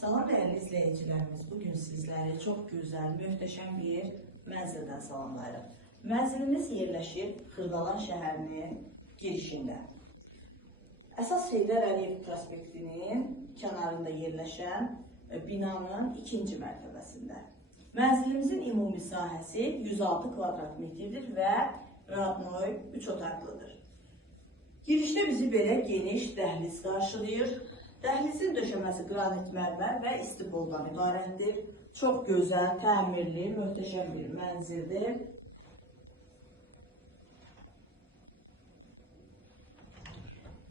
Salam değerli izleyicilerimiz. Bugün sizlere çok güzel, möhtəşəm bir mənzildən salamlayırıq. Mənzilimiz yerləşir Xırdalan şəhərinin girişində. Əsas Heydər Əliyev prospektinin kənarında yerləşən e, binanın ikinci mərtəbəsində. Mənzilimizin ümumi sahəsi 106 kvadrat metrdir və Radnoy 3 otaqlıdır. Girişdə bizi belə geniş dəhliz qarşılayır. Dəhlizin döşəməsi qranit mərmər və istiboldan ibarətdir. Çox gözəl, təmirli, möhtəşəm bir mənzildir.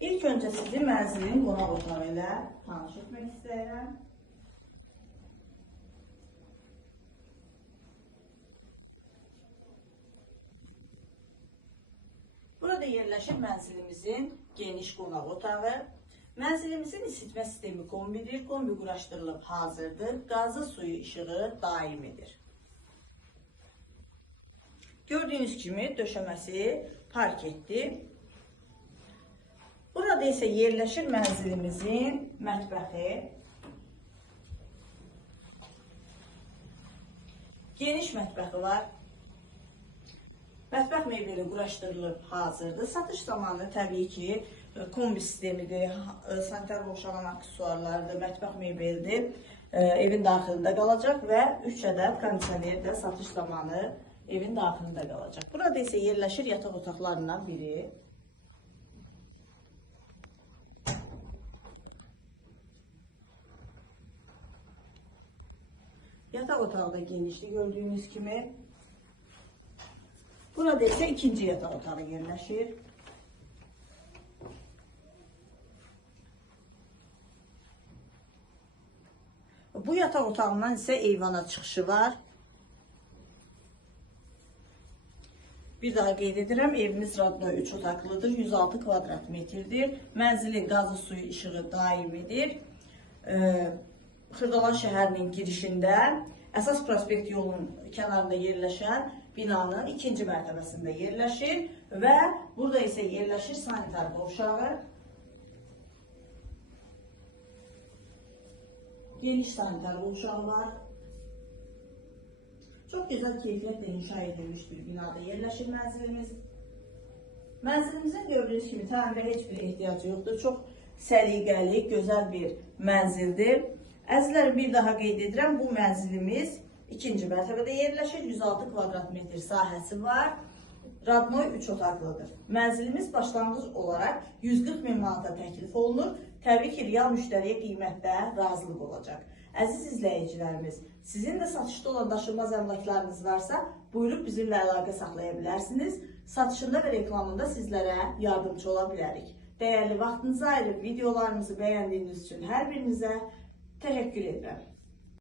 İlk öncə sizi mənzilin qonaq otağı ilə tanış etmək istəyirəm. Burada yerləşir mənzilimizin geniş qonaq otağı. Mənzilimizin isitmə sistemi kombidir. Kombi quraşdırılıb hazırdır. Qazı suyu işığı daimidir. Gördüyünüz kimi döşəməsi parketdir. Burada isə yerləşir mənzilimizin mətbəxi. Geniş mətbəxi var. Mətbəx mebeli quraşdırılıb hazırdır. Satış zamanı təbii ki, kombi sistemidir, e, sanitar boşalma aksesuarlarıdır, mətbəx mebelidir. E, Evin daxilində qalacaq və 3 ədəd kondisioner də satış zamanı evin daxilində qalacaq. Burada isə yerləşir yataq otaqlarından biri. Yatak otağı da genişli gördüğünüz kimi. Burada ise ikinci yatak otağı yerleşir. Bu yatak otağından ise eyvana çıxışı var. Bir daha qeyd edirəm, evimiz Radno 3 otaqlıdır, 106 kvadrat metrdir. Mənzilin qazı suyu işığı daimidir. Xırdalan şəhərinin girişində əsas prospekt yolunun kənarında yerləşən binanın ikinci mərtəbəsində yerləşir və burada isə yerləşir sanitar qovşağı. Geniş sanitar qovşağı var. Çok güzel keyfiyyətlə inşa edilmiş bir binada yerləşir mənzilimiz. Mənzilimizin gördüyünüz kimi təmirə heç bir ehtiyacı yoxdur. Çox səliqəli, gözəl bir mənzildir. Əzizlərim bir daha qeyd edirəm, bu mənzilimiz ikinci mərtəbədə yerləşir. 106 kvadrat metr sahəsi var. Radnoy 3 otaqlıdır. Mənzilimiz başlanğıc olaraq 140 min manata təklif olunur. Təbii ki, real müştəriyə qiymətdə razılıq olacaq. Əziz izləyicilərimiz, sizin də satışda olan daşınmaz əmlaklarınız varsa, buyurub bizimlə əlaqə saxlaya bilərsiniz. Satışında və reklamında sizlərə yardımcı ola bilərik. Dəyərli vaxtınızı ayırıb videolarımızı bəyəndiyiniz üçün hər birinizə təşəkkür edirəm.